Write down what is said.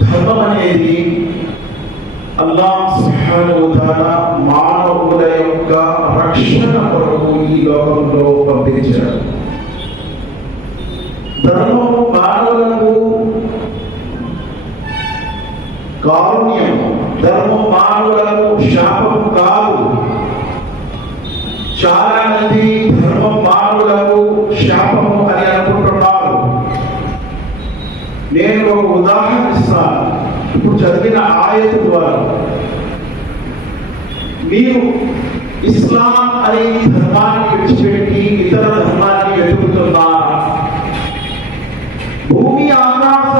ధర్మం అనేది అల్లాహ్ సుబ్హానహు వ తఆలా మానవుల యొక్క రక్షణ కొరకు ఈ లోకంలో పంపించాడు. ధర్మము మానవులకు కారుణ్యం, ధర్మం మానవులకు శాపం కాదు. చాలా మంది ధర్మం మానవులకు శాపము అని అనుకుంటున్నారు. నేను ఒక ఉదాహరణ ఇస్తాను. ఇప్పుడు చదివిన ఆయత ద్వారా మీరు ఇస్లాం అనే ధర్మాన్ని విడిచిపెట్టి ఇతర ధర్మాన్ని వెతుకుతున్నారా? భూమి ఆకాశ